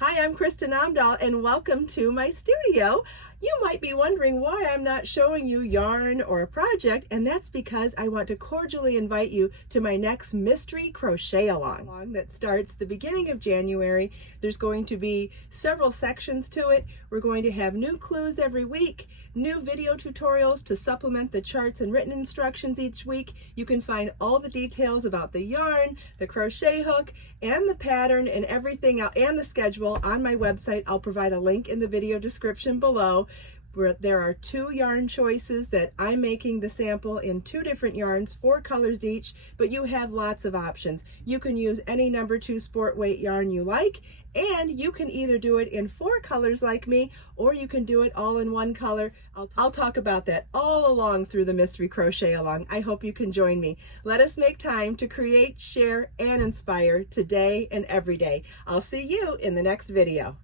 Hi, I'm Kristin Omdahl and welcome to my studio. You might be wondering why I'm not showing you yarn or a project, and that's because I want to cordially invite you to my next mystery crochet along that starts the beginning of January. There's going to be several sections to it. We're going to have new clues every week, new video tutorials to supplement the charts and written instructions each week. You can find all the details about the yarn, the crochet hook, and the pattern and everything out, and the schedule on my website. I'll provide a link in the video description below. Where there are 2 yarn choices that I'm making the sample in 2 different yarns, 4 colors each, but you have lots of options. You can use any number 2 sport weight yarn you like, and you can either do it in 4 colors like me, or you can do it all in 1 color. I'll talk about that all along through the mystery crochet along. I hope you can join me. Let us make time to create, share, and inspire today and every day. I'll see you in the next video.